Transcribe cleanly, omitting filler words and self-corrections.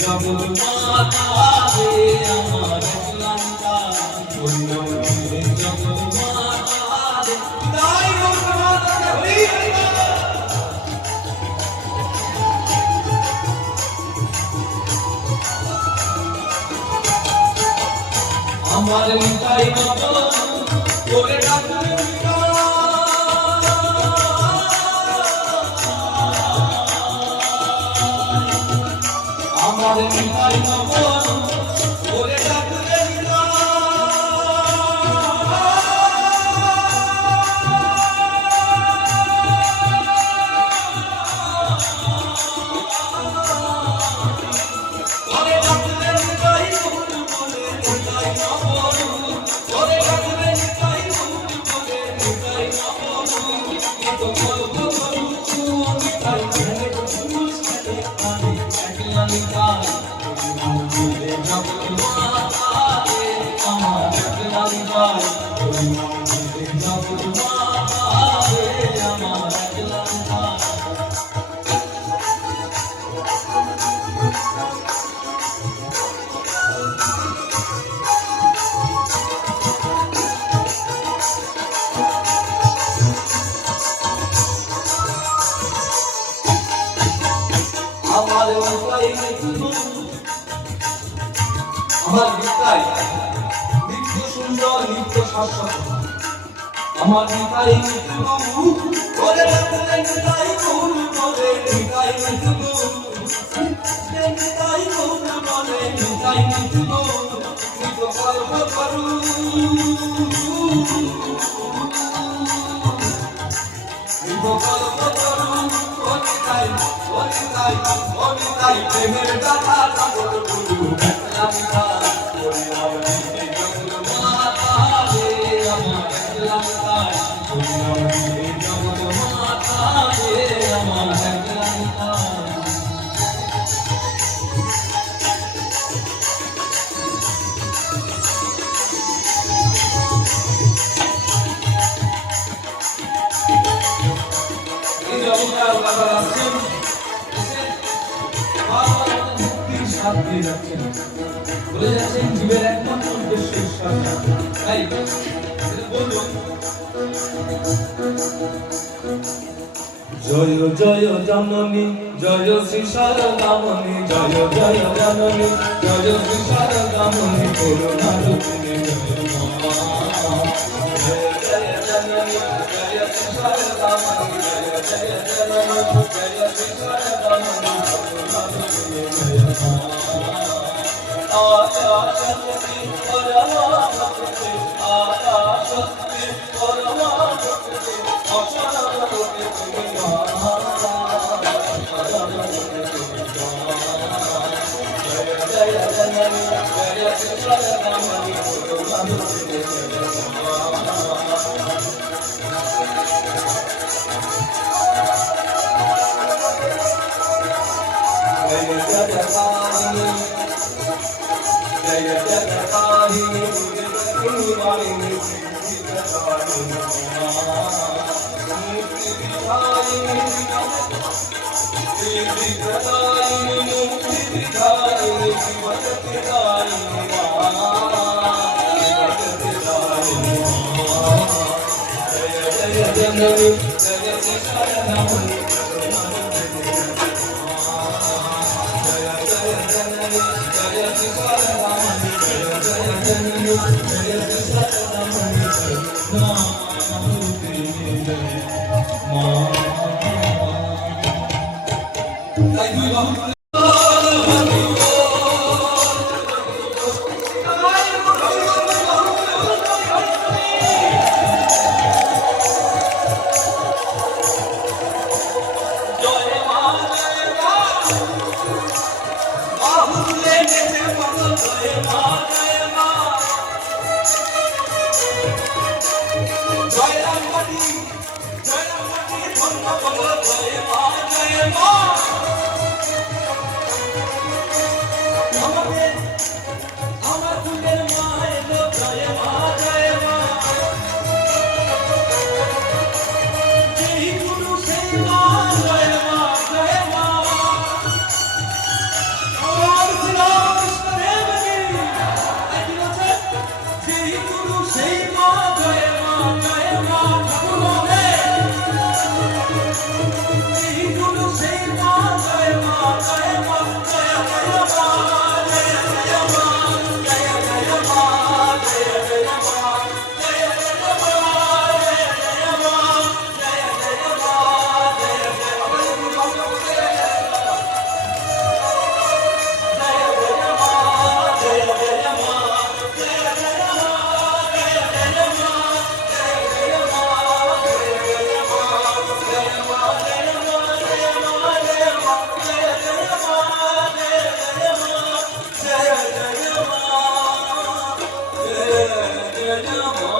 জগৎ মাতা রে আমার লঙ্কা বললাম রে জগৎ মাতা রে তাই আমার নিতাই মত করে ডাকলে আমার নিতাই মত করে ডাকলে আমার নিতাই নিত্য সুন্দর নিত্য শাশ্বত আমার নিতাই নিত্যু করে রাখলে নিতাই কোন করে নিতাই নিত্যু নিতাই কোন করে নিতাই নিত্যু নিত কল্প করু নিত কল্প করু নিতাই নিতাই নিতাই প্রেমের কথা সাগর গুরু লঙ্কা বললাম রে জগৎ মাতা রে আমার লঙ্কা বললাম রে জগৎ মাতা রে আমার লঙ্কা এই জগৎটার কথা আছেন সাথে যাচ্ছেন বলে যাচ্ছেন জীবের একমাত্র উদ্দেশ্য ঈশ্বর তাই বলুন জয় জয় জননী জয় শ্রী শারদামণি জয় জয় জননী জয় শ্রী শারদামণি করুণা রূপিণী জয় জয় জননী জয় শ্রী শারদামণি জয় জয় জননী জয় শ্রী শারদামণি করুণা রূপিণী আকাশে পরমাত্মে আকাশে পরমাত্মে অসারতে তুমি জয় জয় জননী জয় শ্রী শারদামণি করুণা রূপিণী जय जगतारिणी वारिणी जय જય